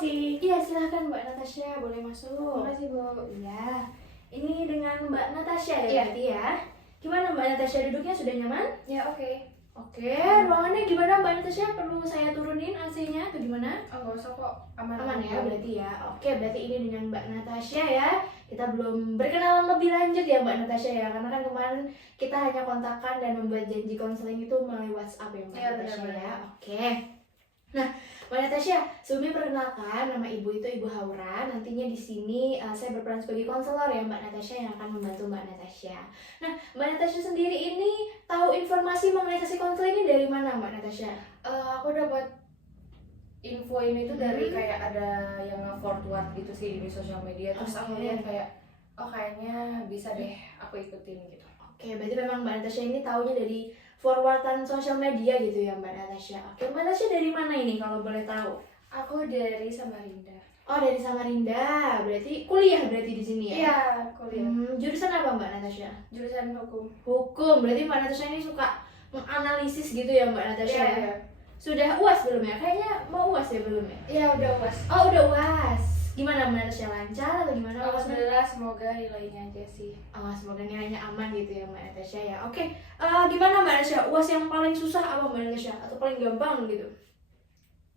sih. Iya, silahkan Mbak Natasha, boleh masuk. Makasih Bu. Iya, ini dengan Mbak Natasha ya Iya. berarti ya. Gimana Mbak Natasha, duduknya sudah nyaman? Ya oke. Oke, ruangannya gimana Mbak Natasha? Perlu saya turunin AC-nya atau gimana? Oh nggak usah kok, aman. Aman ya berarti ya. Oke, berarti ini dengan Mbak Natasha ya. Kita belum berkenalan lebih lanjut ya Mbak Natasha ya. Karena kan kemarin kita hanya kontakkan dan membuat janji konseling itu melalui WhatsApp ya Mbak Iya, Natasha benar-benar. ya. Oke. Nah, Mbak Natasha, sebelumnya perkenalkan nama Ibu itu Ibu Haura. Nantinya di sini saya berperan sebagai konselor ya Mbak Natasha yang akan membantu Mbak Natasha. Nah, Mbak Natasha sendiri ini tahu informasi mengenai sesi konseling ini dari mana Mbak Natasha? Aku dapat info ini tuh dari Hmm. kayak ada yang nge-forward gitu sih di sosial media. Terus aku Oke. lihat kayak, oh kayaknya bisa deh aku ikutin gitu. Oke, berarti memang Mbak Natasha ini taunya dari forwardan sosial media gitu ya Mbak Natasha. Oke, Mbak Natasha dari mana ini kalau boleh tahu? Aku dari Samarinda. Oh, dari Samarinda. Berarti kuliah berarti di sini ya? Iya, kuliah. Jurusan apa Mbak Natasha? Jurusan hukum. Hukum. Berarti Mbak Natasha ini suka menganalisis gitu ya Mbak Natasha? Iya, Ya? iya. Sudah UAS belum ya? Kayaknya mau UAS ya belum ya? Iya, udah UAS. Oh, udah UAS. Gimana Mbak Natasha, lancar atau gimana? Alhamdulillah, semoga nilainya aja sih. Oh, semoga nilainya aman gitu ya Mbak Natasha ya. Oke, gimana Mbak Natasha? UAS yang paling susah apa Mbak Natasha? Atau paling gampang gitu?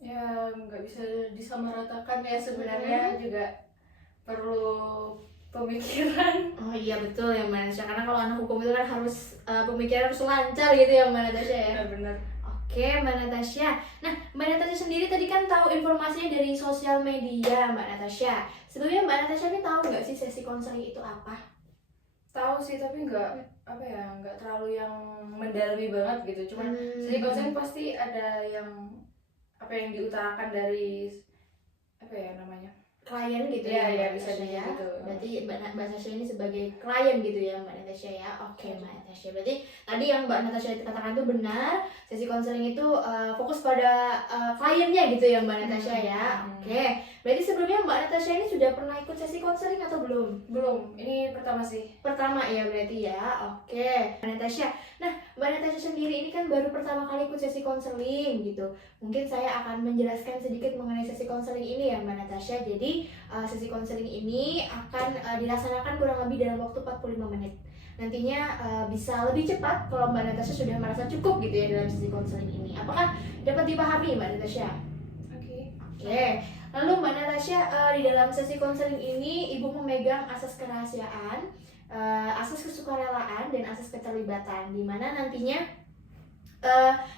Ya nggak bisa disamaratakan ya, sebenarnya juga perlu pemikiran. Oh iya betul ya Mbak Natasha. Karena kalau anak hukum itu kan harus pemikiran harus lancar gitu ya Mbak Natasha ya. Benar. Oke Mbak Natasha. Nah Mbak Natasha sendiri tadi kan tahu informasinya dari sosial media Mbak Natasha. Sebelumnya Mbak Natasha ini tahu nggak sih sesi konseling itu apa? Tahu sih, tapi nggak terlalu yang mendalami banget gitu. Cuman sesi Hmm. konseling pasti ada yang diutarakan dari namanya. Klien gitu Iya, ya iya, Mbak bisa Natasha ya. gitu. Berarti Mbak Natasha ini sebagai klien gitu ya Mbak Natasha ya. Oke Mbak Natasha. Berarti tadi yang Mbak Natasha katakan itu benar. Sesi konseling itu fokus pada kliennya gitu ya Mbak Natasha ya. Oke. Berarti sebelumnya Mbak Natasha ini sudah pernah ikut sesi konseling atau belum? Belum, ini pertama sih. Pertama ya berarti ya. Oke Mbak Natasha. Nah Mbak Natasha sendiri ini kan baru pertama kali ikut sesi konseling gitu. Mungkin saya akan menjelaskan sedikit mengenai sesi konseling ini ya Mbak Natasha. Jadi sesi konseling ini akan dilaksanakan kurang lebih dalam waktu 45 menit. Nantinya bisa lebih cepat kalau Mbak Natasha sudah merasa cukup gitu ya dalam sesi konseling ini. Apakah dapat dipahami Mbak Natasha? Oke. Oke. Lalu Mbak Natasha di dalam sesi konseling ini Ibu memegang asas kerahasiaan, asas kesukarelaan dan asas keterlibatan, di mana nantinya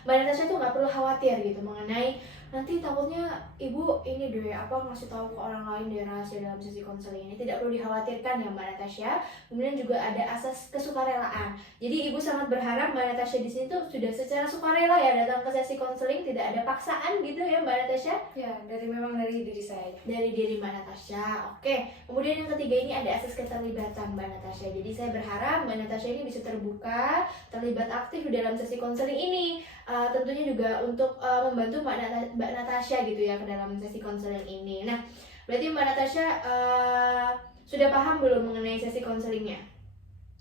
Mbak Natasha tuh nggak perlu khawatir gitu mengenai nanti takutnya ibu ini deh ngasih tahu ke orang lain deh rahasia dalam sesi konseling ini. Tidak perlu dikhawatirkan ya Mbak Natasha. Kemudian juga ada asas kesukarelaan. Jadi ibu sangat berharap Mbak Natasha di sini tuh sudah secara sukarela ya datang ke sesi konseling, tidak ada paksaan gitu ya Mbak Natasha. Ya, memang dari diri saya aja. Dari diri Mbak Natasha. Oke. Kemudian yang ketiga ini ada asas keterlibatan Mbak Natasha. Jadi saya berharap Mbak Natasha ini bisa terbuka, terlibat aktif di dalam sesi konseling ini. Tentunya juga untuk membantu Mbak Natasha gitu ya ke dalam sesi konseling ini. Nah, berarti Mbak Natasha sudah paham belum mengenai sesi konselingnya?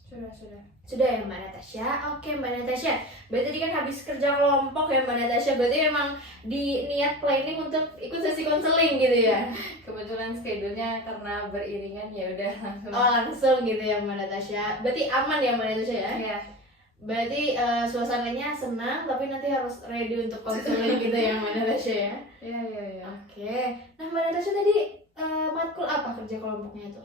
Sudah. Sudah ya Mbak Natasha. Oke Mbak Natasha. Berarti tadi kan habis kerja kelompok ya Mbak Natasha. Berarti memang di niat planning untuk ikut sesi konseling gitu ya. Kebetulan schedule-nya karena beriringan ya udah langsung. Oh langsung gitu ya Mbak Natasha. Berarti aman ya Mbak Natasha ya? Iya. Berarti suasananya senang tapi nanti harus ready untuk konseling gitu ya Mbak Natasha ya. Iya. Oke. Nah Mbak Natasha tadi matkul apa kerja kelompoknya itu?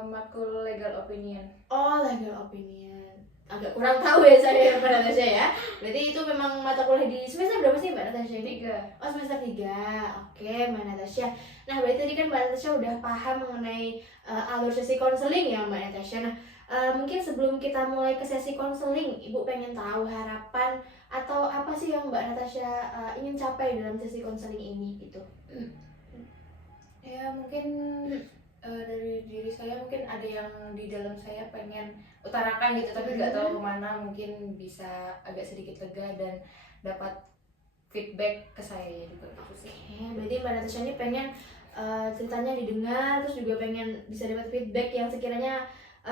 Matkul legal opinion. Oh legal opinion. Agak kurang tahu ya saya Mbak Natasha ya. Berarti itu memang mata kuliah di semester berapa sih Mbak Natasha ini? 3. Oh semester 3. Oke Mbak Natasha. Nah berarti tadi kan Mbak Natasha udah paham mengenai alur sesi konseling ya Mbak Natasha. Nah mungkin sebelum kita mulai ke sesi konseling, Ibu pengen tahu harapan atau apa sih yang Mbak Natasha ingin capai dalam sesi konseling ini gitu? Ya mungkin dari diri saya mungkin ada yang di dalam saya pengen utarakan gitu, tapi nggak tahu kemana. Mungkin bisa agak sedikit lega dan dapat feedback ke saya juga gitu sih. Oke, berarti Mbak Natasha ini pengen ceritanya didengar, terus juga pengen bisa dapat feedback yang sekiranya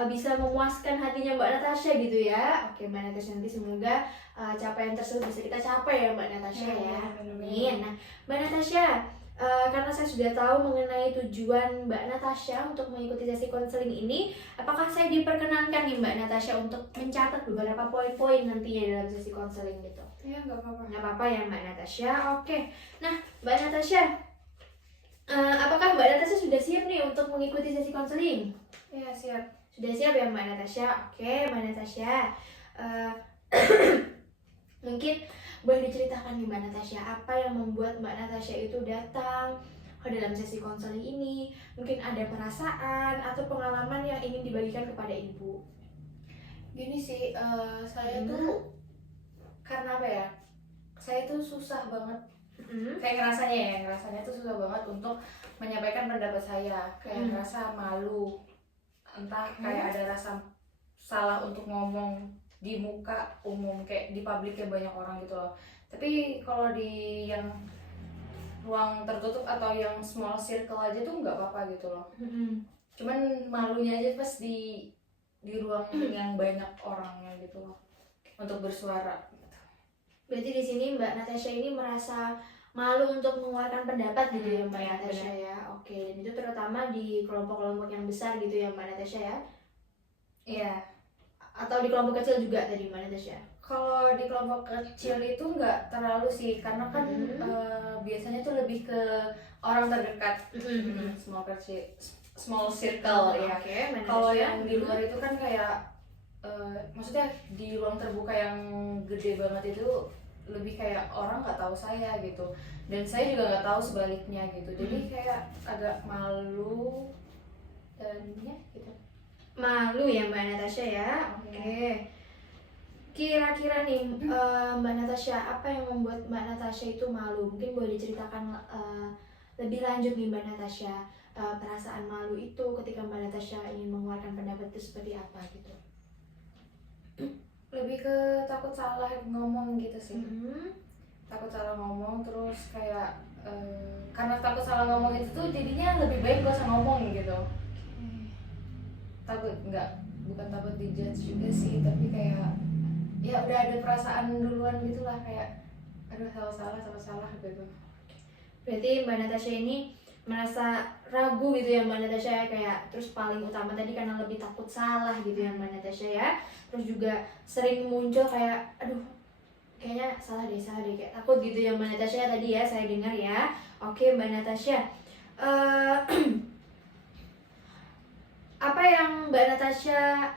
bisa memuaskan hatinya Mbak Natasha gitu ya. Oke Mbak Natasha, nanti semoga capaian tersebut bisa kita capai ya Mbak Natasha ya. Amin. Nah Mbak Natasha, Karena saya sudah tahu mengenai tujuan Mbak Natasha untuk mengikuti sesi konseling ini, apakah saya diperkenankan nih Mbak Natasha untuk mencatat beberapa poin-poin nantinya dalam sesi konseling gitu? Ya nggak apa-apa. Nggak apa-apa ya Mbak Natasha. Oke. Nah Mbak Natasha, apakah Mbak Natasha sudah siap nih untuk mengikuti sesi konseling? Ya siap. Sudah siap ya Mbak Natasha? Oke Mbak Natasha. Eh, Mungkin boleh diceritakan nih Mbak Natasha, apa yang membuat Mbak Natasha itu datang ke dalam sesi konseling ini? Mungkin ada perasaan atau pengalaman yang ingin dibagikan kepada Ibu. Gini sih, saya tuh karena apa ya? Saya tuh susah banget. Kayak ngerasanya tuh susah banget untuk menyampaikan pendapat saya. Kayak ngerasa malu. Entah kayak ada rasa salah untuk ngomong di muka umum, kayak di publik kayak banyak orang gitu loh. Tapi kalau di yang ruang tertutup atau yang small circle aja tuh nggak apa-apa gitu loh. Cuman malunya aja pas di ruang yang banyak orangnya gitu loh untuk bersuara gitu. Berarti di sini Mbak Natasha ini merasa malu untuk mengeluarkan pendapat gitu ya Mbak Natasha ya. Oke, dan itu terutama di kelompok-kelompok yang besar gitu ya Mbak Natasha ya. Iya. Atau di kelompok kecil juga tadi Mbak Natasha? Kalau di kelompok kecil itu nggak terlalu sih, karena kan biasanya tuh lebih ke orang terdekat. Small circle ya. Kalau yang di luar itu kan kayak maksudnya di ruang terbuka yang gede banget itu lebih kayak orang nggak tahu saya gitu, dan saya juga nggak tahu sebaliknya gitu, jadi kayak agak malu dan ya gitu. Malu ya Mbak Natasha ya. Oke. Kira-kira nih Mbak Natasha, apa yang membuat Mbak Natasha itu malu? Mungkin boleh diceritakan lebih lanjut nih Mbak Natasha. Perasaan malu itu ketika Mbak Natasha ingin mengeluarkan pendapat itu seperti apa gitu? Lebih ke takut salah ngomong gitu sih. Takut salah ngomong, terus kayak karena takut salah ngomong itu tuh jadinya lebih baik gak usah ngomong gitu. Takut bukan takut dijudge juga sih, tapi kayak ya udah ada perasaan duluan gitulah, kayak aduh salah gitu. Berarti Mbak Natasha ini merasa ragu gitu ya Mbak Natasha ya, kayak terus paling utama tadi karena lebih takut salah gitu ya Mbak Natasha ya. Terus juga sering muncul kayak aduh kayaknya salah deh kayak takut gitu ya Mbak Natasha ya, tadi ya saya dengar ya. Oke Mbak Natasha, apa yang Mbak Natasha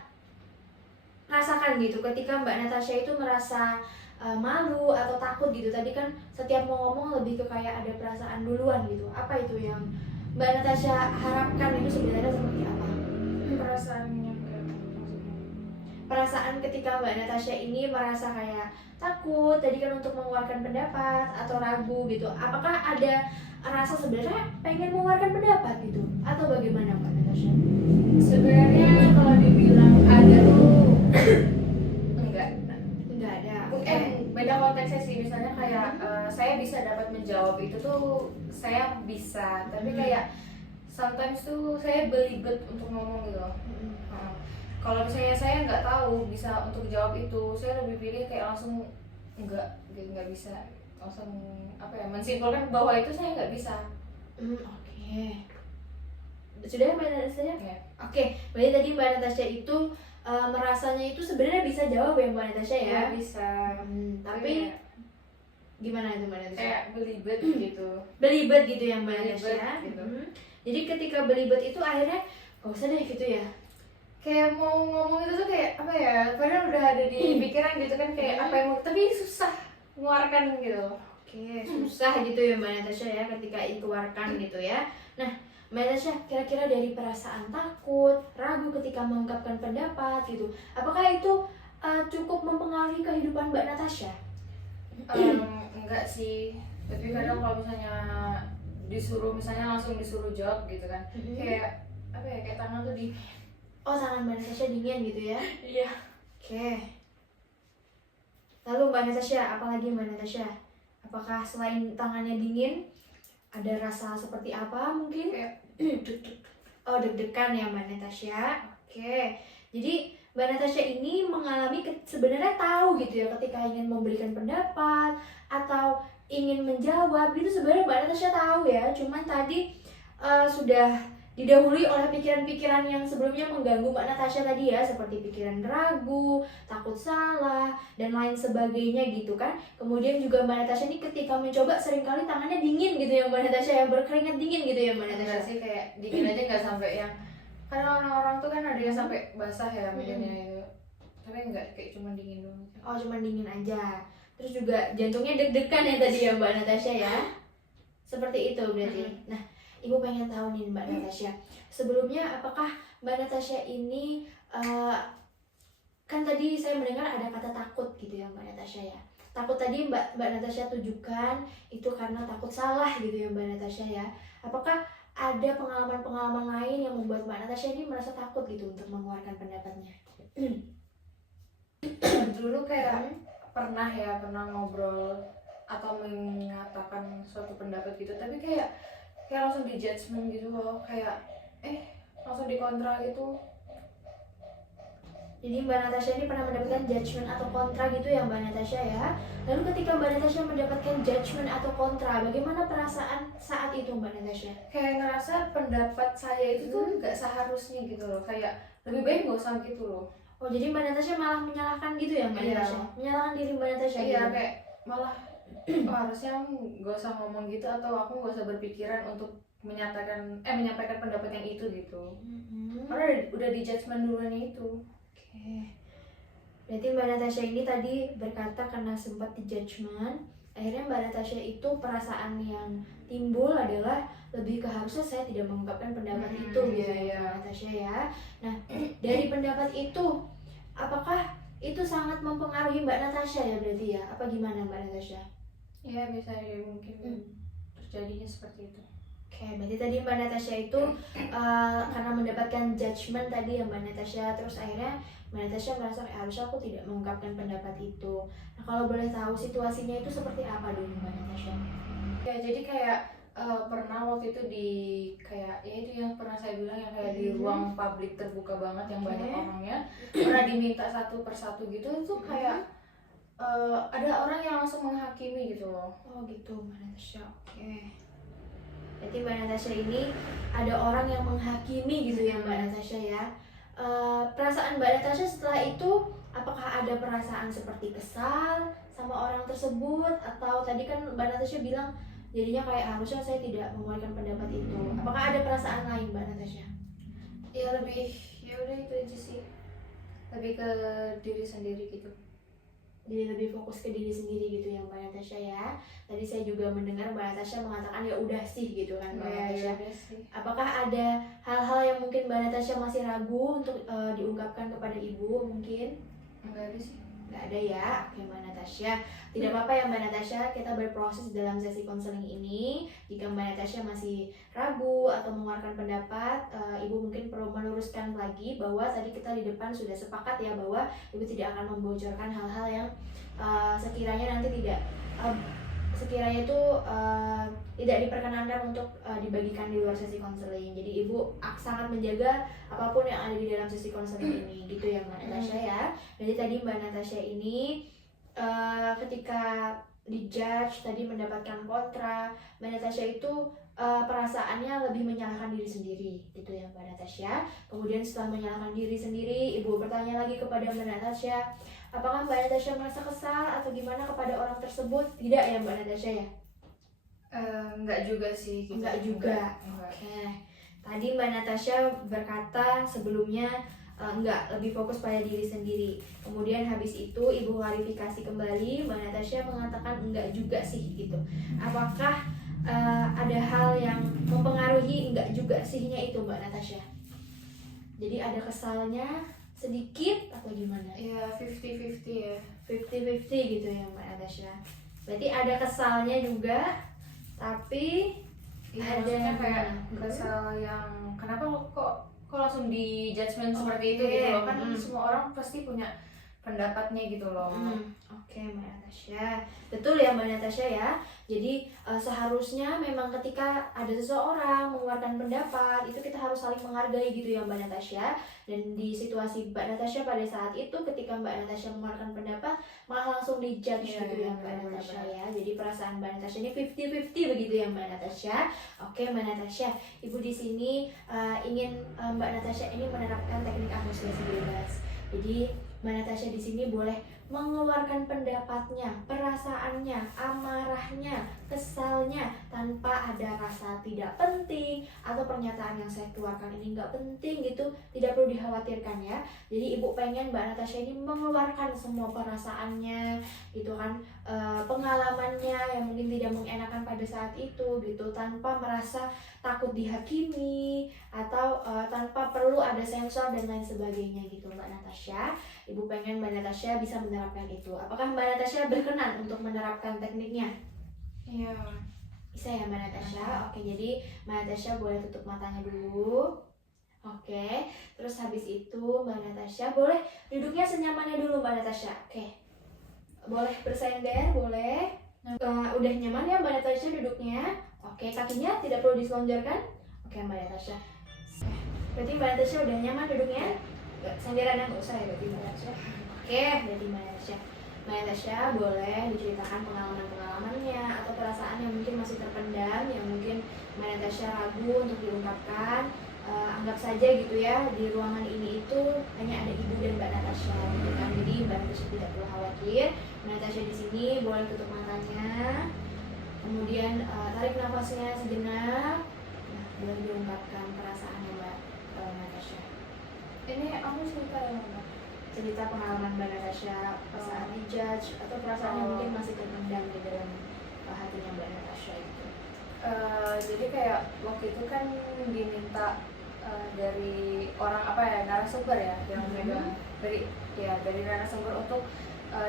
rasakan gitu ketika Mbak Natasha itu merasa malu atau takut gitu? Tadi kan setiap mau ngomong lebih ke kayak ada perasaan duluan gitu. Apa itu yang Mbak Natasha harapkan itu sebenarnya seperti apa? Perasaannya kayak maksudnya. Perasaan ketika Mbak Natasha ini merasa kayak takut tadi kan untuk mengeluarkan pendapat atau ragu gitu. Apakah ada rasa sebenarnya pengen mengeluarkan pendapat gitu? Atau bagaimana Mbak Natasha? Sebenarnya kalau dibilang ada tuh Enggak ada. Beda konteksnya sih, misalnya kayak saya bisa dapat menjawab itu tuh saya bisa, tapi kayak sometimes tuh saya belibet untuk ngomong gitu. Kalau misalnya saya nggak tahu bisa untuk jawab itu, saya lebih pilih kayak langsung nggak bisa, langsung apa ya, mensimpulkan bahwa itu saya nggak bisa. Oke. Sudah Mbak Natasha? Ya. Oke, berarti tadi Mbak Natasha itu merasanya itu sebenarnya bisa jawab ya Mbak Natasha ya? Ya bisa. Tapi gimana itu Mbak Natasha? Kayak belibet gitu. Belibet gitu ya Mbak Natasha? Gitu. Jadi ketika belibet itu akhirnya gak usah deh gitu ya? Kayak mau ngomong itu tuh kayak apa ya, padahal udah ada di pikiran gitu kan, kayak apa yang mau, tapi susah mengeluarkan gitu. Oke, susah gitu ya Mbak Natasha ya ketika dikeluarkan gitu ya. Nah Mbak Natasha, kira-kira dari perasaan takut, ragu ketika mengungkapkan pendapat gitu, apakah itu cukup mempengaruhi kehidupan Mbak Natasha? Enggak sih, tapi kadang kalau misalnya langsung disuruh jawab gitu kan, kayak apa ya, kayak tangan tuh di Tangan Mbak Natasha dingin gitu ya? Iya. Oke. Lalu Mbak Natasha, apalagi Mbak Natasha? Apakah selain tangannya dingin, ada rasa seperti apa mungkin? Kayak deg-degan ya Mbak Natasha. Oke. Jadi Mbak Natasha ini mengalami sebenarnya tahu gitu ya ketika ingin memberikan pendapat atau ingin menjawab gitu sebenarnya Mbak Natasha tahu ya, cuman tadi sudah didahului oleh pikiran-pikiran yang sebelumnya mengganggu Mbak Natasha tadi ya, seperti pikiran ragu, takut salah, dan lain sebagainya gitu kan. Kemudian juga Mbak Natasha ini ketika mencoba seringkali tangannya dingin gitu ya Mbak Natasha ya, berkeringat dingin gitu ya Mbak Natasha. Enggak sih, kayak dingin aja nggak sampai yang, karena orang-orang tuh kan ada yang sampai basah ya badannya itu, tapi enggak, kayak cuma dingin doang. Oh, cuma dingin aja. Terus juga jantungnya deg-degan ya tadi ya Mbak Natasha ya. Seperti itu berarti. Nah, Ibu pengen tahu nih Mbak Natasha, sebelumnya apakah Mbak Natasha ini kan tadi saya mendengar ada kata takut gitu ya Mbak Natasha ya. Takut tadi Mbak Natasha tujukan itu karena takut salah gitu ya Mbak Natasha ya. Apakah ada pengalaman-pengalaman lain yang membuat Mbak Natasha ini merasa takut gitu untuk mengeluarkan pendapatnya? Dulu kayak pernah ngobrol atau mengatakan suatu pendapat gitu, tapi kayak langsung di judgement gitu loh, kayak langsung dikontra gitu. Jadi Mbak Natasha ini pernah mendapatkan judgement atau kontra gitu ya Mbak Natasha ya. Lalu ketika Mbak Natasha mendapatkan judgement atau kontra, bagaimana perasaan saat itu Mbak Natasha? Kayak ngerasa pendapat saya itu tuh nggak seharusnya gitu loh, kayak lebih baik gak usah gitu loh. Oh, jadi Mbak Natasha malah menyalahkan gitu ya Mbak Natasha? Menyalahkan diri Mbak Natasha Iya, gitu? kayak malah harusnya gak usah ngomong gitu, atau aku gak usah berpikiran untuk menyampaikan pendapat yang itu gitu. Karena udah di judgement duluan itu. Oke. Berarti Mbak Natasha ini tadi berkata karena sempat di judgement, akhirnya Mbak Natasha itu perasaan yang timbul adalah lebih ke harusnya saya tidak mengungkapkan pendapat itu gitu ya Mbak Natasha ya. Nah, dari pendapat itu apakah itu sangat mempengaruhi Mbak Natasha ya berarti ya? Apa gimana Mbak Natasha? Ya bisa ya, mungkin terjadinya seperti itu. Oke, berarti tadi Mbak Natasha itu karena mendapatkan judgement tadi ya Mbak Natasha, terus akhirnya Mbak Natasha merasa harusnya aku tidak mengungkapkan pendapat itu. Nah, kalau boleh tahu situasinya itu seperti apa dulu Mbak Natasha? Ya jadi kayak pernah waktu itu di kayak ya itu yang pernah saya bilang yang kayak di ruang publik terbuka banget yang banyak orangnya, pernah diminta satu persatu gitu, itu kayak ada orang yang langsung menghakimi gitu loh. Oh gitu Mbak Natasha, oke. Berarti Mbak Natasha ini ada orang yang menghakimi gitu ya Mbak Natasha ya. Perasaan Mbak Natasha setelah itu apakah ada perasaan seperti kesal sama orang tersebut, atau tadi kan Mbak Natasha bilang jadinya kayak harusnya saya tidak mengeluarkan pendapat itu, apakah ada perasaan lain Mbak Natasha? Ya lebih, ya udah itu aja sih, lebih ke diri sendiri gitu. Jadi lebih fokus ke diri sendiri gitu ya Mbak Natasha ya. Tadi saya juga mendengar Mbak Natasha mengatakan ya udah sih gitu kan Mbak Natasha. Apakah ada hal-hal yang mungkin Mbak Natasha masih ragu untuk diungkapkan kepada ibu mungkin? Enggak ada sih. Enggak ada ya. Oke Mbak Natasha, tidak apa-apa ya Mbak Natasha, kita berproses dalam sesi konseling ini. Jika Mbak Natasha masih ragu atau mengeluarkan pendapat, ibu mungkin perlu meluruskan lagi bahwa tadi kita di depan sudah sepakat ya bahwa ibu tidak akan membocorkan hal-hal yang sekiranya nanti sekiranya itu tidak diperkenankan untuk dibagikan di luar sesi konseling. Jadi ibu sangat menjaga apapun yang ada di dalam sesi konseling ini gitu ya Mbak Natasha ya. Jadi tadi Mbak Natasha ini ketika dijudge tadi mendapatkan kontra, Mbak Natasha itu perasaannya lebih menyalahkan diri sendiri gitu ya Mbak Natasha. Kemudian setelah menyalahkan diri sendiri, ibu bertanya lagi kepada Mbak Natasha, apakah Mbak Natasha merasa kesal atau gimana kepada orang tersebut? Tidak ya Mbak Natasha ya? Enggak juga sih gitu. Enggak juga. Oke. Tadi Mbak Natasha berkata sebelumnya enggak, lebih fokus pada diri sendiri. Kemudian habis itu ibu klarifikasi kembali, Mbak Natasha mengatakan enggak juga sih gitu. Apakah ada hal yang mempengaruhi enggak juga sihnya itu Mbak Natasha? Jadi ada kesalnya sedikit atau gimana? Ya 50-50 ya. 50-50 gitu ya Mbak Natasha. Berarti ada kesalnya juga, tapi ya, ada kayak kesal yang kenapa kok langsung di judgement seperti itu gitu loh. Kan semua orang pasti punya pendapatnya gitu loh. Oke, Mbak Natasha, betul ya Mbak Natasha ya. Jadi seharusnya memang ketika ada seseorang mengeluarkan pendapat itu kita harus saling menghargai gitu ya Mbak Natasha. Dan di situasi Mbak Natasha pada saat itu ketika Mbak Natasha mengeluarkan pendapat malah langsung dijudge Iya, gitu ya Mbak benar-benar. Natasha ya. Jadi perasaan Mbak Natasha ini 50-50 begitu ya Mbak Natasha. Oke Mbak Natasha, Ibu di sini ingin Mbak Natasha ini menerapkan teknik asosiasi bebas. Jadi Mbak Natasha di sini boleh mengeluarkan pendapatnya, perasaannya, amarahnya, kesalnya tanpa ada rasa tidak penting atau pernyataan yang saya keluarkan ini nggak penting gitu, tidak perlu dikhawatirkan ya. Jadi ibu pengen Mbak Natasha ini mengeluarkan semua perasaannya gitu kan, pengalamannya yang mungkin tidak mengenakan pada saat itu gitu, tanpa merasa takut dihakimi atau tanpa perlu ada sensor dan lain sebagainya gitu Mbak Natasha. Ibu pengen Mbak Natasha bisa menerapkan itu. Apakah Mbak Natasha berkenan untuk menerapkan tekniknya? Iya. Bisa ya Mbak Natasha? Oke, jadi Mbak Natasha boleh tutup matanya dulu. Oke, terus habis itu Mbak Natasha boleh duduknya senyamannya dulu Mbak Natasha. Oke, boleh bersender, boleh. Udah nyaman ya Mbak Natasha duduknya? Oke, kakinya tidak perlu diselonjorkan. Oke Mbak Natasha. Berarti Mbak Natasha udah nyaman duduknya? Senderannya nggak usah ya berarti Mbak Natasha. Oke, berarti Mbak Natasha. Mbak Natasha boleh diceritakan pengalaman-pengalamannya atau perasaan yang mungkin masih terpendam, yang mungkin Mbak Natasha ragu untuk diungkapkan. Anggap saja gitu ya, di ruangan ini itu hanya ada Ibu dan Mbak Natasha gitu kan. Jadi Mbak Natasha tidak perlu khawatir. Mbak Natasha di sini boleh tutup matanya. Kemudian tarik nafasnya sejenak. Nah, boleh diungkapkan perasaannya Mbak Natasha. Ini aku cerita ya Mbak. Cerita pengalaman Mbak Natasha saat dijudge atau perasaan yang mungkin masih terpendam di dalam hatinya Mbak Natasha itu. Jadi kayak waktu itu kan diminta dari orang apa ya, narasumber ya yang megang dari narasumber untuk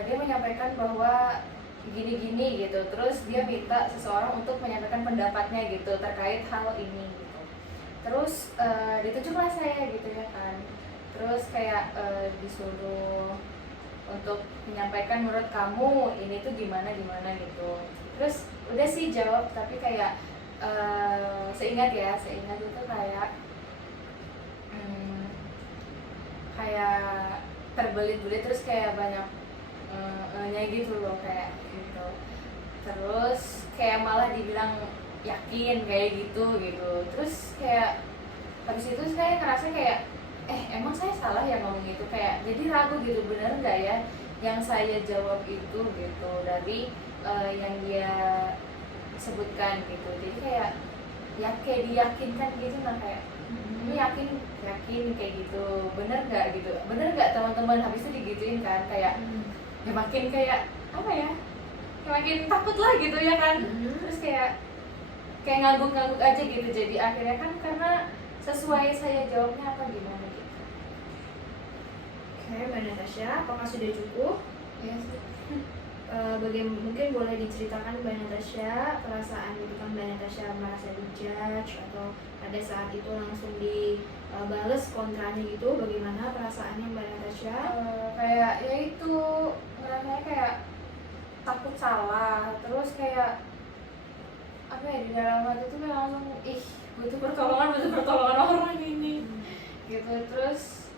dia menyampaikan bahwa gini-gini gitu. Terus dia minta seseorang untuk menyampaikan pendapatnya gitu terkait hal ini gitu. Terus ditunjuklah saya gitu ya kan. Terus kayak disuruh untuk menyampaikan menurut kamu ini tuh gimana gitu. Terus udah sih jawab, tapi kayak seingat itu kayak kayak terbelit-belit, terus kayak banyak nya gitu loh kayak gitu. Terus kayak malah dibilang yakin kayak gitu. Terus kayak habis itu saya ngerasa kayak emang saya salah ya ngomong gitu, kayak jadi ragu gitu, bener nggak ya yang saya jawab itu gitu dari yang dia sebutkan gitu. Jadi kayak diyakinkan gitu, nah kayak ini yakin kayak gitu, bener nggak teman-teman. Habis itu digituin kan, kayak ya makin kayak apa ya, kayak makin takut lah gitu ya kan. Terus kayak ngangguk aja gitu. Jadi akhirnya kan karena sesuai saya jawabnya apa gimana gitu. Oke Mbak Natasha, apakah sudah cukup? Ya sih. Mungkin boleh diceritakan Mbak Natasha perasaan itu kan Mbak Natasha merasa dijudge atau pada saat itu langsung dibales kontranya gitu, bagaimana perasaannya Mbak Natasha? Kayak ya itu ngerasanya kayak takut salah, terus kayak apa ya, di dalam hati tuh kayak langsung butuh pertolongan orang ini gitu. Terus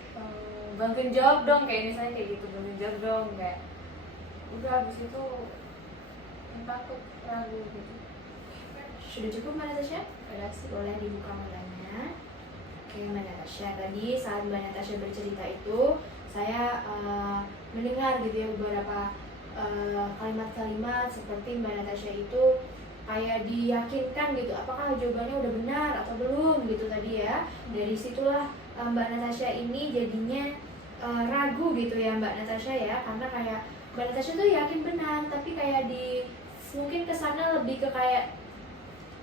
bantuin jawab dong, kayak misalnya kayak gitu, bantuin jawab dong, kayak udah habis itu takut ragu gitu. Sudah cukup Mbak Natasha? Udah sih. Boleh dibuka matanya. Oke Mbak Natasha, tadi saat Mbak Natasha bercerita itu saya mendengar gitu ya beberapa kalimat-kalimat seperti Mbak Natasha itu kayak diyakinkan gitu, apakah jawabannya udah benar atau belum gitu tadi ya. Dari situlah Mbak Natasha ini jadinya ragu gitu ya Mbak Natasha ya, karena kayak Mbak Natasha tuh yakin benar, tapi kayak mungkin kesana lebih ke kayak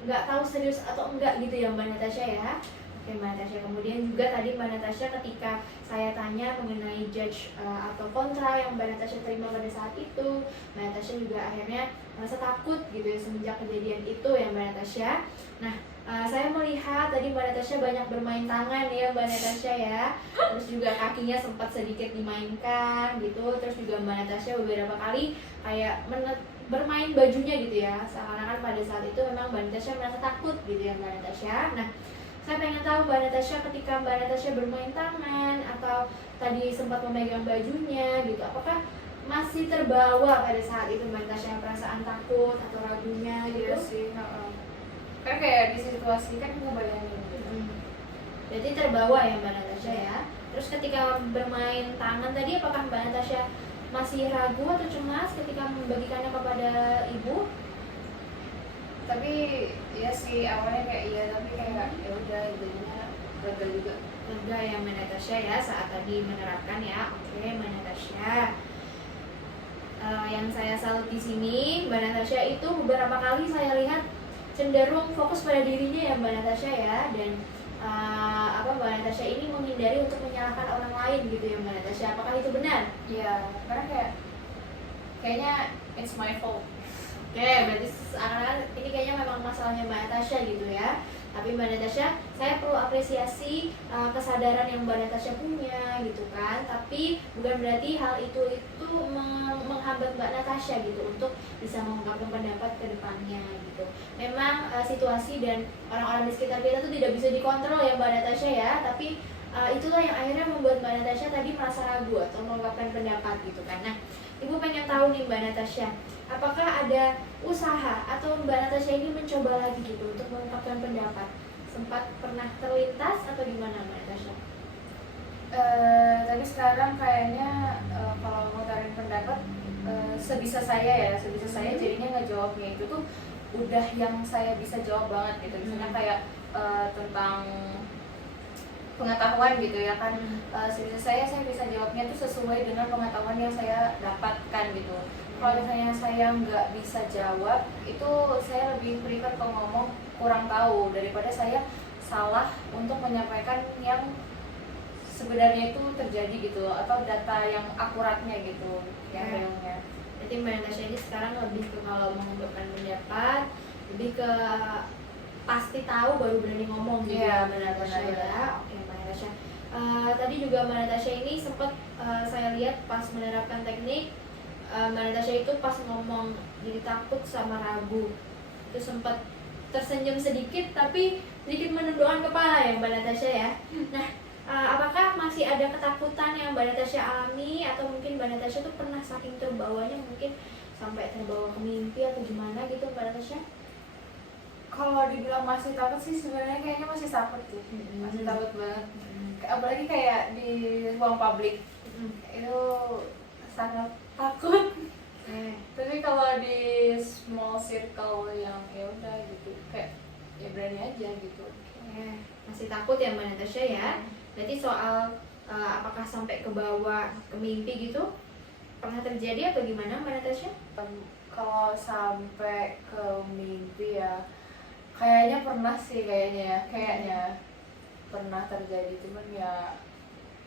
nggak tahu serius atau enggak gitu ya Mbak Natasha ya. Oke Mbak Natasha, kemudian juga tadi Mbak Natasha ketika saya tanya mengenai judge atau kontra yang Mbak Natasha terima pada saat itu, Mbak Natasha juga akhirnya merasa takut gitu ya semenjak kejadian itu ya Mbak Natasha. Nah, saya melihat tadi Mbak Natasha banyak bermain tangan ya Mbak Natasha ya, terus juga kakinya sempat sedikit dimainkan gitu, terus juga Mbak Natasha beberapa kali kayak bermain bajunya gitu ya, seakan-akan pada saat itu memang Mbak Natasha merasa takut gitu ya Mbak Natasha. Nah, saya pengen tahu Mbak Natasha ketika Mbak Natasha bermain tangan atau tadi sempat memegang bajunya gitu, apakah masih terbawa pada saat itu Mbak Natasha perasaan takut atau ragunya gitu? Iya sih, kan kayak di situasi kan ngebayangin gitu. Berarti terbawa ya Mbak Natasha ya. Terus ketika bermain tangan tadi apakah Mbak Natasha masih ragu atau cemas ketika membagikannya kepada ibu? Tapi ya sih awalnya kayak iya, tapi kayak ya udah jadinya lega juga. Lega ya Mbak Natasha ya saat tadi menerapkan ya. Oke Mbak Natasha. Yang saya salut di sini Mbak Natasha itu beberapa kali saya lihat cenderung fokus pada dirinya ya Mbak Natasha ya, dan Mbak Natasha ini menghindari untuk menyalahkan orang lain gitu ya Mbak Natasha. Apakah itu benar? Iya, karena kayaknya it's my fault. Oke, berarti seakan-akan ini kayaknya memang masalahnya Mbak Natasha gitu ya. Tapi Mbak Natasha, saya perlu apresiasi kesadaran yang Mbak Natasha punya gitu kan. Tapi bukan berarti hal itu menghambat Mbak Natasha gitu untuk bisa mengungkapkan pendapat ke depannya gitu. Memang situasi dan orang-orang di sekitar kita tuh tidak bisa dikontrol ya Mbak Natasha ya. Tapi itulah yang akhirnya membuat Mbak Natasha tadi merasa ragu atau mengungkapkan pendapat gitu kan. Nah, Ibu pengen tahu nih Mbak Natasha, apakah ada usaha atau Mbak Natasha ini mencoba lagi gitu untuk mengungkapkan pendapat? Sempat pernah terlintas atau gimana Mbak Natasha? Tapi sekarang kayaknya kalau ngutarin pendapat sebisa saya jadinya ngejawabnya itu tuh udah yang saya bisa jawab banget gitu. Misalnya kayak tentang pengetahuan gitu ya kan, sebisa saya bisa jawabnya tuh sesuai dengan pengetahuan yang saya dapatkan gitu. Kalau misalnya saya nggak bisa jawab, itu saya lebih prefer ke ngomong kurang tahu daripada saya salah untuk menyampaikan yang sebenarnya itu terjadi gitu, atau data yang akuratnya gitu, yang realnya. Jadi Mbak Natasha ini sekarang lebih ke kalau mengungkapkan pendapat, lebih ke pasti tahu baru berani ngomong gitu ya Mbak Natasha ya. Oke Mbak Natasha. Tadi juga Mbak Natasha ini sempat saya lihat pas menerapkan teknik, Mbak Natasha itu pas ngomong jadi takut sama ragu, itu sempat tersenyum sedikit tapi sedikit menundukkan kepala ya Mbak Natasha ya. Nah, apakah masih ada ketakutan yang Mbak Natasha alami atau mungkin Mbak Natasha tuh pernah saking terbawanya mungkin sampai terbawa ke mimpi atau gimana gitu Mbak Natasha? Kalau dibilang masih takut sih sebenarnya kayaknya masih takut sih, masih takut banget. Apalagi kayak di ruang publik itu sangat takut. Tapi kalau di small circle yang ya udah gitu kayak ya berani aja gitu. Masih takut ya Mbak Natasha ya. Berarti soal apakah sampai ke bawah ke mimpi gitu pernah terjadi atau gimana Mbak Natasha? Kalau sampai ke mimpi ya kayaknya pernah sih, kayaknya pernah terjadi, cuman ya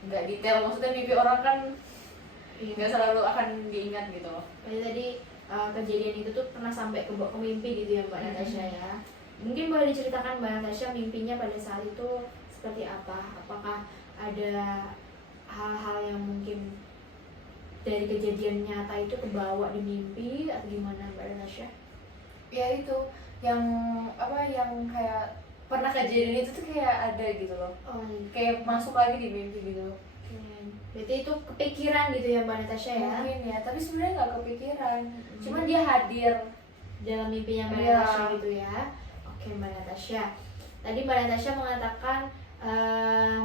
nggak detail. Maksudnya mimpi orang kan nggak selalu akan diingat gitu loh. Jadi tadi kejadian itu tuh pernah sampai ke mimpi gitu ya Mbak Natasha ya. Mungkin boleh diceritakan Mbak Natasha mimpinya pada saat itu seperti apa? Apakah ada hal-hal yang mungkin dari kejadian nyata itu kebawa di mimpi atau gimana Mbak Natasha? Ya itu yang kayak pernah kejadian itu tuh kayak ada gitu loh. Kayak masuk lagi di mimpi gitu. Berarti itu kepikiran gitu ya Mbak Natasha ya? Mungkin ya, tapi sebenarnya nggak kepikiran. Cuman dia hadir dalam mimpinya Mbak Natasha gitu ya. Oke Mbak Natasha. Tadi Mbak Natasha mengatakan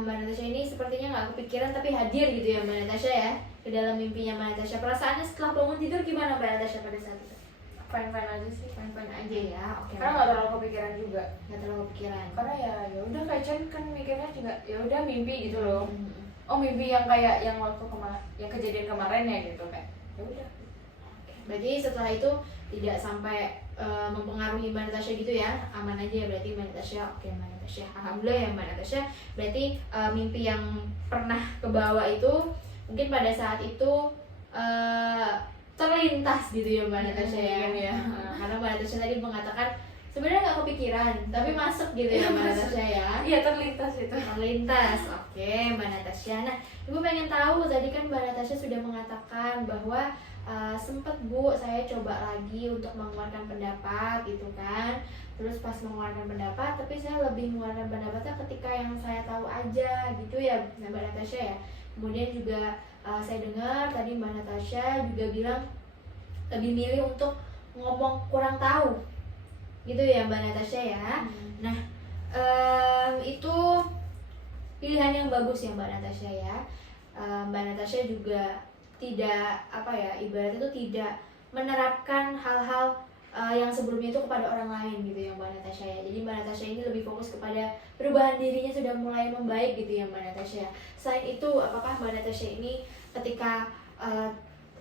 Mbak Natasha ini sepertinya nggak kepikiran tapi hadir gitu ya Mbak Natasha ya ke dalam mimpinya Mbak Natasha. Perasaannya setelah bangun tidur gimana Mbak Natasha pada saat itu? Fine-fine aja sih. Fine-fine aja ya. Oke. Karena nggak terlalu kepikiran juga. Nggak terlalu kepikiran. Karena ya udah kayak kan mikirnya juga ya udah mimpi gitu loh. Oh mimpi yang kayak yang waktu yang kejadian kemarin ya gitu kayak ya udah. Berarti setelah itu tidak sampai mempengaruhi Mbak Natasha gitu ya, aman aja ya berarti Mbak Natasha. Oke Mbak Natasha, alhamdulillah ya Mbak Natasha. Berarti mimpi yang pernah kebawa itu mungkin pada saat itu terlintas gitu ya Mbak Natasha ya. Karena Mbak Natasha tadi mengatakan sebenarnya nggak kepikiran tapi masuk gitu ya Mbak Natasha ya. Iya, terlintas itu. Terlintas. Oke Mbak Natasha. Nah Ibu pengen tahu, tadi kan Mbak Natasha sudah mengatakan bahwa sempet Bu saya coba lagi untuk mengeluarkan pendapat gitu kan. Terus pas mengeluarkan pendapat, tapi saya lebih mengeluarkan pendapatnya ketika yang saya tahu aja gitu ya Mbak Natasha ya. Kemudian juga saya dengar tadi Mbak Natasha juga bilang lebih milih untuk ngomong kurang tahu gitu ya Mbak Natasha ya. Nah itu pilihan yang bagus ya Mbak Natasha ya. Mbak Natasha juga tidak ibaratnya itu tidak menerapkan hal-hal yang sebelumnya itu kepada orang lain gitu ya Mbak Natasha ya. Jadi Mbak Natasha ini lebih fokus kepada perubahan dirinya sudah mulai membaik gitu ya Mbak Natasha. Selain itu, apakah Mbak Natasha ini ketika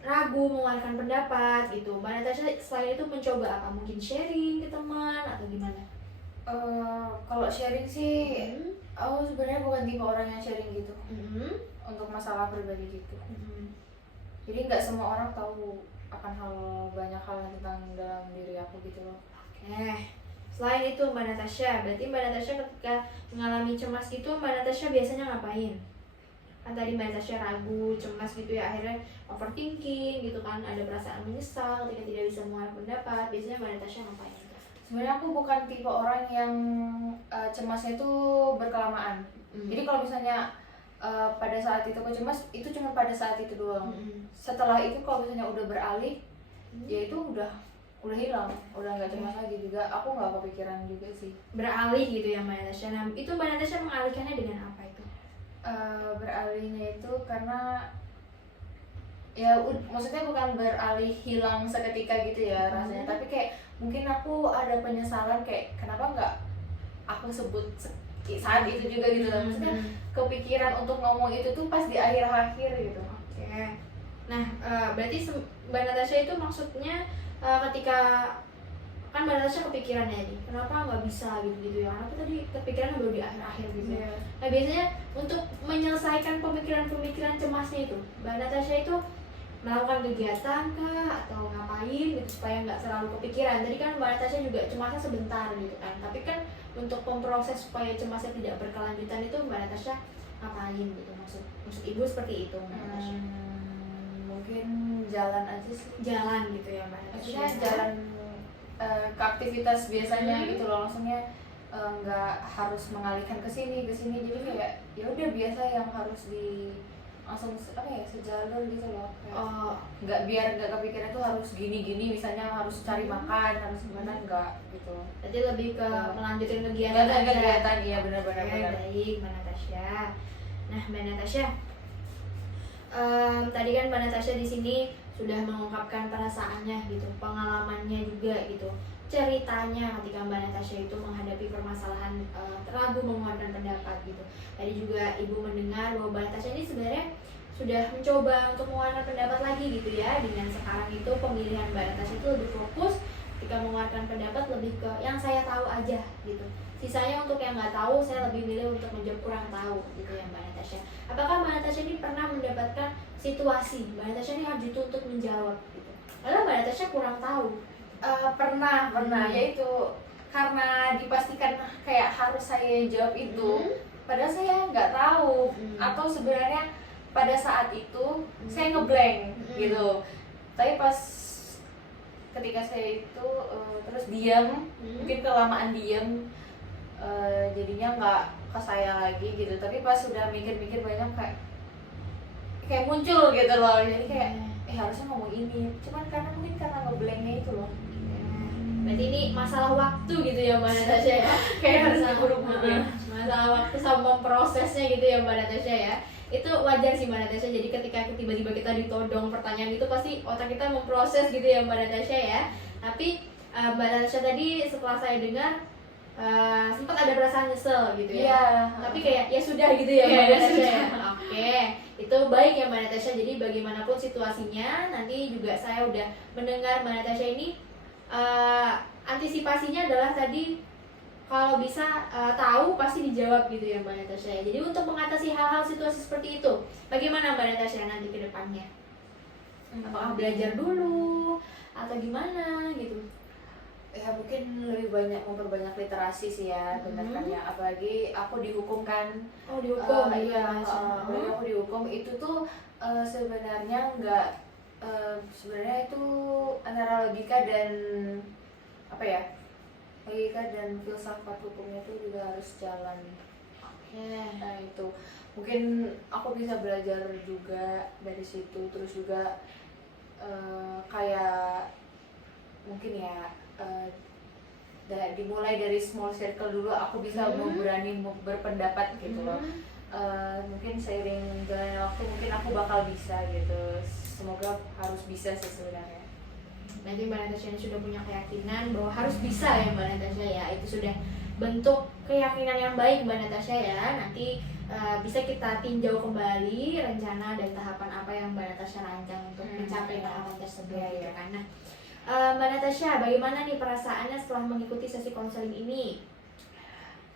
ragu mengeluarkan pendapat gitu, Mbak Natasha selain itu mencoba apa? Mungkin sharing ke teman atau gimana? Kalau sharing sih, aku sebenarnya bukan tipe orang yang sharing gitu untuk masalah pribadi gitu. Jadi nggak semua orang tahu akan banyak hal tentang dalam diri aku gitu loh. Oke. Selain itu Mbak Natasha, berarti Mbak Natasha ketika mengalami cemas gitu, Mbak Natasha biasanya ngapain? Kan tadi Mbak Natasha ragu, cemas gitu ya, akhirnya overthinking gitu kan, ada perasaan menyesal ketika tidak bisa mengeluarkan pendapat. Biasanya Mbak Natasha ngapain? Sebenarnya aku bukan tipe orang yang cemasnya itu berkelamaan. Jadi kalau misalnya pada saat itu aku cemas, itu cuma pada saat itu doang. Setelah itu kalau misalnya udah beralih, ya itu udah hilang, udah nggak cemas lagi juga. Aku nggak kepikiran juga sih. Beralih gitu ya Mbak Natasha. Nah itu Mbak Natasha mengalihkannya dengan apa itu? Beralihnya itu karena ya maksudnya bukan beralih hilang seketika gitu ya rasanya, tapi kayak mungkin aku ada penyesalan kayak kenapa nggak aku sebut saat itu juga gitu lah. Maksudnya kepikiran untuk ngomong itu tuh pas di akhir-akhir gitu. Oke. Nah berarti Mbak Natasha itu maksudnya ketika kan Mbak Natasha kepikiran ya nih, kenapa nggak bisa gitu ya? Kenapa tadi kepikiran baru di akhir-akhir gitu. Nah biasanya untuk menyelesaikan pemikiran-pemikiran cemasnya itu, Mbak Natasha itu melakukan kegiatan kah atau ngapain gitu supaya nggak selalu kepikiran. Tadi kan Mbak Natasha juga cemasnya sebentar gitu kan, tapi kan untuk memproses supaya cemasnya tidak berkelanjutan itu Mbak Natasha ngapain gitu? Maksud ibu seperti itu Mbak Natasha? Mungkin jalan aja sih. Jalan gitu ya Mbak Natasha. Maksudnya jalan ke aktivitas biasanya gitu loh, maksudnya nggak harus mengalihkan ke sini jadi kayak ya udah biasa yang harus di langsung sejalur gitu loh, nggak biar nggak kepikiran tuh harus gini misalnya harus cari makan harus gimana, nggak gitu. Jadi lebih ke melanjutin kegiatan kegiatan iya benar-benar. Baik Mbak Natasha. Nah Mbak Natasha, tadi kan Mbak Natasha di sini sudah mengungkapkan perasaannya gitu, pengalamannya juga gitu, ceritanya ketika Mbak Natasha itu menghadapi permasalahan ragu mengeluarkan pendapat gitu. Tadi juga ibu mendengar bahwa Mbak Natasha ini sebenarnya sudah mencoba untuk mengeluarkan pendapat lagi gitu ya. Dengan sekarang itu pemilihan Mbak Natasha itu lebih fokus ketika mengeluarkan pendapat lebih ke yang saya tahu aja gitu. Sisanya untuk yang nggak tahu saya lebih milih untuk menjawab kurang tahu gitu ya Mbak Natasha. Apakah Mbak Natasha ini pernah mendapatkan situasi Mbak Natasha ini harus dituntut menjawab gitu, lalu Mbak Natasha kurang tahu? Pernah yaitu karena dipastikan kayak harus saya jawab itu, padahal saya nggak tahu, atau sebenarnya pada saat itu saya ngeblank gitu. Tapi pas ketika saya itu terus diam, mungkin kelamaan diam, jadinya nggak ke saya lagi gitu. Tapi pas sudah mikir-mikir banyak kayak muncul gitu loh, jadi kayak harusnya ngomong ini, cuman karena ngeblanknya itu loh. Berarti ini masalah waktu gitu ya Mbak Natasha ya. Kayak harus buru-buru. Masalah waktu sama prosesnya gitu ya Mbak Natasha ya. Itu wajar sih Mbak Natasha. Jadi ketika tiba-tiba kita ditodong pertanyaan itu pasti otak kita memproses gitu ya Mbak Natasha ya. Tapi Mbak Natasha tadi setelah saya dengar sempat ada perasaan nyesel gitu ya. Iya. Tapi kayak ya sudah gitu ya Mbak Natasha ya. Oke, itu baik ya Mbak Natasha. Jadi bagaimanapun situasinya, nanti juga saya udah mendengar Mbak Natasha ini Antisipasinya adalah tadi kalau bisa tahu pasti dijawab gitu ya Mbak Natasha. Jadi untuk mengatasi hal-hal situasi seperti itu, bagaimana Mbak Natasha nanti ke depannya? Apakah belajar dulu atau gimana gitu? Ya mungkin lebih banyak memperbanyak literasi sih ya, benar kan ya, apalagi aku dihukum kan. Oh dihukum Iya, ya. apalagi aku dihukum itu tuh sebenarnya nggak sebenarnya itu antara logika dan apa ya, logika dan filsafat hukumnya itu juga harus jalan. Nah itu mungkin aku bisa belajar juga dari situ, terus juga kayak mungkin ya dimulai dari small circle dulu, aku bisa mau berani berpendapat gitu loh. Mungkin seiring jalannya waktu mungkin aku bakal bisa gitu, semoga harus bisa sih sebenarnya. Nanti Mbak Natasha sudah punya keyakinan bahwa harus bisa ya Mbak Natasha ya, itu sudah bentuk keyakinan yang baik Mbak Natasha ya. Nanti bisa kita tinjau kembali rencana dan tahapan apa yang Mbak Natasha rancang untuk mencapai tahapan tersebut ya kan. Nah, Mbak Natasha, bagaimana nih perasaannya setelah mengikuti sesi konseling ini?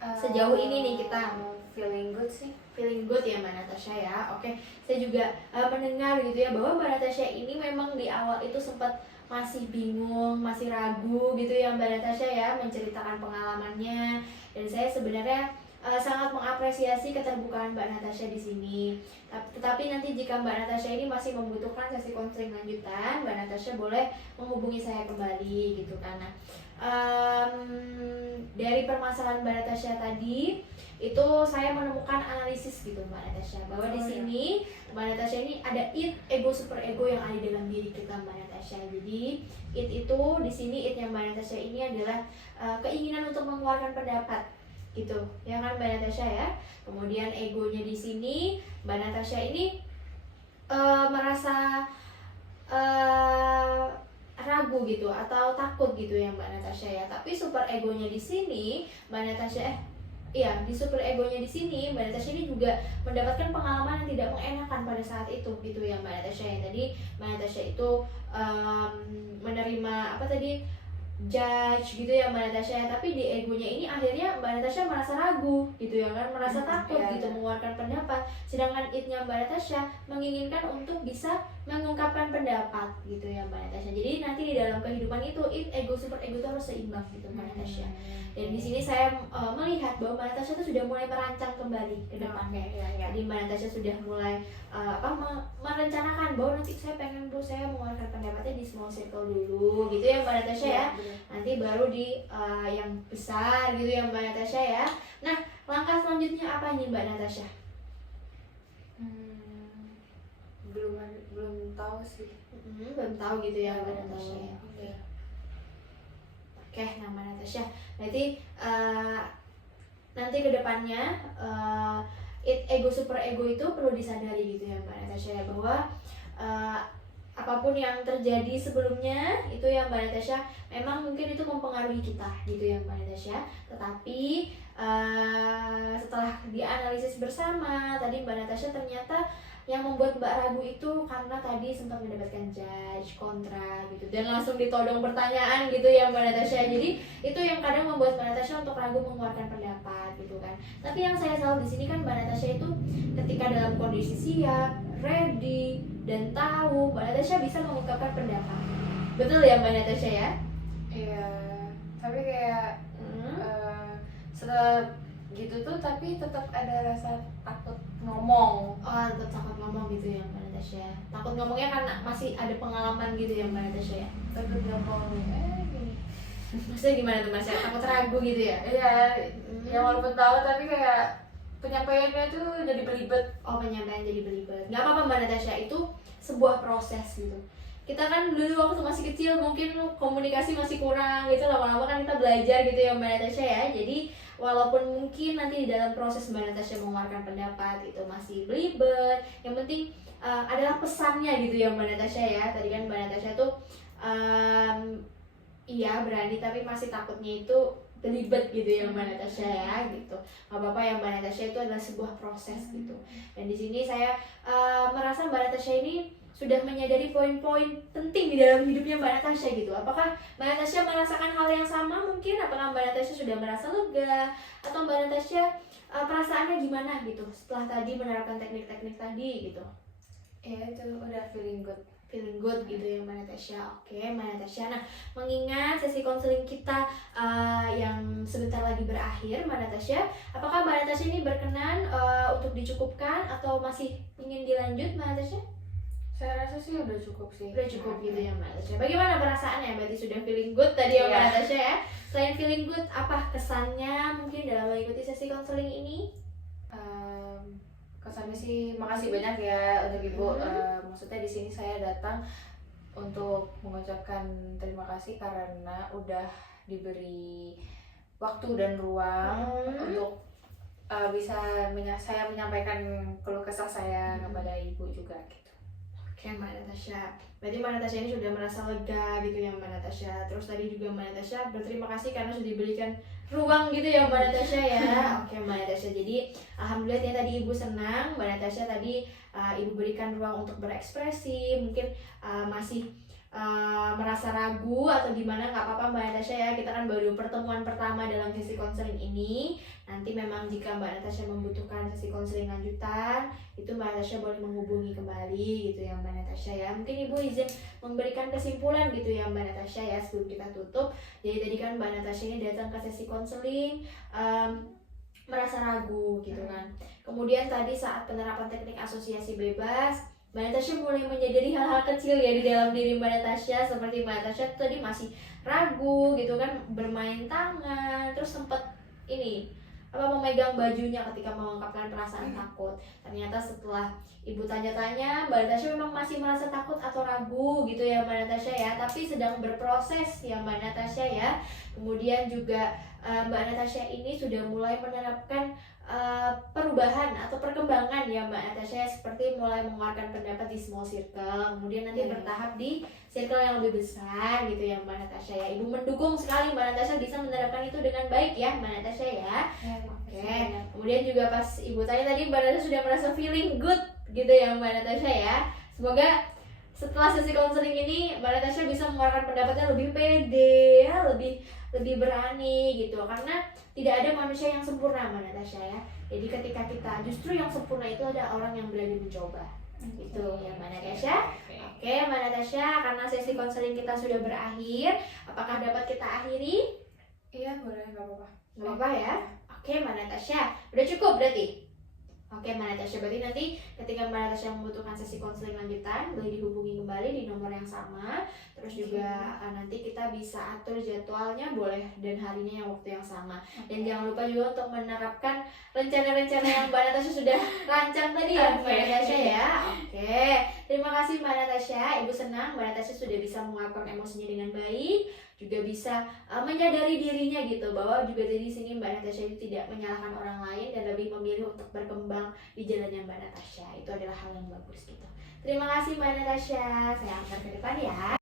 Sejauh ini nih kita feeling good sih. Feeling good ya Mbak Natasha ya. Oke, saya juga mendengar gitu ya bahwa Mbak Natasha ini memang di awal itu sempat masih bingung, masih ragu gitu ya Mbak Natasha ya, menceritakan pengalamannya. Dan saya sebenarnya sangat mengapresiasi keterbukaan Mbak Natasha di sini. Tetapi nanti jika Mbak Natasha ini masih membutuhkan sesi konseling lanjutan, Mbak Natasha boleh menghubungi saya kembali gitu kan. Nah, dari permasalahan Mbak Natasha tadi itu saya menemukan analisis gitu Mbak Natasha, bahwa di sini Mbak Natasha ini ada ego super ego yang ada dalam diri kita Mbak Natasha. Jadi itu di sini yang Mbak Natasha ini adalah keinginan untuk mengeluarkan pendapat gitu ya kan Mbak Natasha ya. Kemudian egonya di sini Mbak Natasha ini merasa ragu gitu atau takut gitu ya Mbak Natasha ya. Tapi super egonya di sini Mbak Natasha iya, di super egonya di sini Mbak Natasha ini juga mendapatkan pengalaman yang tidak mengenakan pada saat itu gitu ya Mbak Natasha ya. Tadi Mbak Natasha itu menerima apa tadi, judge gitu ya Mbak Natasha ya. Tapi di egonya ini akhirnya Mbak Natasha merasa ragu gitu ya kan, merasa takut gitu mengeluarkan pendapat. Sedangkan nya Mbak Natasha menginginkan untuk bisa mengungkapkan pendapat gitu ya Mbak Natasha. Jadi nanti di dalam kehidupan itu ego super ego itu harus seimbang gitu Mbak Natasha. Dan di sini saya melihat bahwa Mbak Natasha itu sudah mulai merancang kembali ke depannya. Jadi Mbak Natasha sudah mulai merencanakan bahwa nanti saya pengen saya mengeluarkan pendapatnya di small circle dulu gitu ya Mbak Natasha ya. Nanti baru di yang besar gitu ya Mbak Natasha ya. Nah, langkah selanjutnya apa nih Mbak Natasha? Belum tahu sih. Belum tahu gitu ya Mbak Natasha ya. Oke, nah Mbak Natasha, berarti nanti ke depannya ego super ego itu perlu disadari gitu ya Mbak Natasha ya, bahwa apapun yang terjadi sebelumnya itu ya Mbak Natasha memang mungkin itu mempengaruhi kita gitu ya Mbak Natasha. Tetapi setelah dianalisis bersama tadi Mbak Natasha, ternyata yang membuat Mbak ragu itu karena tadi sempat mendapatkan judge kontra gitu dan langsung ditodong pertanyaan gitu ya Mbak Natasha. Jadi itu yang kadang membuat Mbak Natasha untuk ragu mengeluarkan pendapat gitu kan. Tapi yang saya salut di sini kan Mbak Natasha itu ketika dalam kondisi siap, ready dan tahu, Mbak Natasha bisa mengungkapkan pendapat. Betul ya Mbak Natasha ya? Iya, tapi kayak setelah gitu tuh tapi tetap ada rasa takut ngomong. Oh, tetap takut ngomong gitu ya Mbak Natasha. Takut ngomongnya karena masih ada pengalaman gitu ya Mbak Natasha ya. Takut ngomong gini. Maksudnya gimana tuh Mas? Takut ragu gitu ya? Iya, ya walaupun tahu tapi kayak penyampaiannya tuh jadi belibet. Oh, penyampaian jadi belibet. Gak apa-apa Mbak Natasha, itu sebuah proses gitu. Kita kan dulu waktu masih kecil mungkin komunikasi masih kurang gitu, lama-lama kan kita belajar gitu ya Mbak Natasha ya. Jadi walaupun mungkin nanti di dalam proses Mbak Natasha mengeluarkan pendapat itu masih belibet, yang penting adalah pesannya gitu ya Mbak Natasha ya. Tadi kan Mbak Natasha tuh iya berani tapi masih takutnya itu belibet gitu ya Mbak Natasha ya gitu. Gak apa-apa ya Mbak Natasha, itu adalah sebuah proses gitu. Dan di sini saya merasa Mbak Natasha ini sudah menyadari poin-poin penting di dalam hidupnya Mbak Natasha gitu. Apakah Mbak Natasha merasakan hal yang sama mungkin? Apakah Mbak Natasha sudah merasa lega? Atau Mbak Natasha perasaannya gimana gitu setelah tadi menerapkan teknik-teknik tadi gitu? Ya itu udah feeling good. Feeling good gitu ya Mbak Natasha. Oke Mbak Natasha, nah mengingat sesi konseling kita yang sebentar lagi berakhir Mbak Natasha, apakah Mbak Natasha ini berkenan untuk dicukupkan atau masih ingin dilanjut Mbak Natasha? Saya rasa sih udah cukup sih. Udah cukup gitu ya Mbak Natasha. Bagaimana perasaannya? Berarti sudah feeling good tadi ya Mbak Iya. Natasha ya. Selain feeling good, apa kesannya mungkin dalam mengikuti sesi konseling ini? Kesannya sih makasih banyak ya untuk Ibu. Maksudnya di sini saya datang untuk mengucapkan terima kasih karena udah diberi waktu dan ruang untuk bisa saya menyampaikan keluh kesah saya kepada Ibu juga gitu. Oke Mbak Natasha, berarti Mbak Natasha ini sudah merasa lega gitu ya Mbak Natasha. Terus tadi juga Mbak Natasha berterima kasih karena sudah diberikan ruang gitu ya Mbak Natasha ya. Oke Mbak Natasha, jadi alhamdulillah ya tadi Ibu senang Mbak Natasha tadi Ibu berikan ruang untuk berekspresi. Mungkin masih merasa ragu atau gimana, nggak apa-apa Mbak Natasha ya, kita kan baru pertemuan pertama dalam sesi konseling ini. Nanti memang jika Mbak Natasha membutuhkan sesi konseling lanjutan, itu Mbak Natasha boleh menghubungi kembali gitu ya Mbak Natasha ya. Mungkin Ibu izin memberikan kesimpulan gitu ya Mbak Natasha ya sebelum kita tutup. Jadi tadi kan Mbak Natasha ini datang ke sesi konseling merasa ragu gitu kan. Kemudian tadi saat penerapan teknik asosiasi bebas, Mbak Natasha mulai menyadari hal-hal kecil ya di dalam diri Mbak Natasha. Seperti Mbak Natasha tadi masih ragu gitu kan, bermain tangan, terus sempet memegang bajunya ketika mengungkapkan perasaan takut. Ternyata setelah Ibu tanya-tanya, Mbak Natasha memang masih merasa takut atau ragu gitu ya Mbak Natasha ya, tapi sedang berproses ya Mbak Natasha ya. Kemudian juga Mbak Natasha ini sudah mulai menerapkan perubahan atau perkembangan ya Mbak Natasha, seperti mulai mengeluarkan pendapat di small circle, kemudian nanti bertahap di circle yang lebih besar gitu ya Mbak Natasha ya. Ibu mendukung sekali Mbak Natasha bisa menerapkan itu dengan baik ya Mbak Natasha ya. Oke. Kemudian juga pas Ibu tanya tadi Mbak Natasha sudah merasa feeling good gitu ya Mbak Natasha ya. Semoga setelah sesi konseling ini Mbak Natasha bisa mengeluarkan pendapatnya lebih pede ya, lebih berani gitu, karena tidak ada manusia yang sempurna Mbak Natasha ya. Jadi ketika kita justru yang sempurna itu ada orang yang berani mencoba gitu ya Mbak Natasha. Oke Mbak Natasha, karena sesi konseling kita sudah berakhir, apakah dapat kita akhiri? Iya boleh, nggak apa-apa. Nggak apa-apa ya. Oke Mbak Natasha, udah cukup berarti? Oke Mbak Natasha, berarti nanti ketika Mbak Natasha membutuhkan sesi konseling lanjutan, boleh dihubungi kembali di nomor yang sama. Terus juga nanti kita bisa atur jadwalnya boleh dan harinya yang waktu yang sama. Dan jangan lupa juga untuk menerapkan rencana-rencana yang Mbak Natasha sudah rancang tadi ya Mbak Natasha ya. Oke, terima kasih Mbak Natasha. Ibu senang Mbak Natasha sudah bisa menguapkan emosinya dengan baik, juga bisa menyadari dirinya gitu, bahwa juga di sini Mbak Natasha itu tidak menyalahkan orang lain dan lebih memilih untuk berkembang di jalannya Mbak Natasha. Itu adalah hal yang bagus gitu. Terima kasih Mbak Natasha. Saya antar ke depan ya.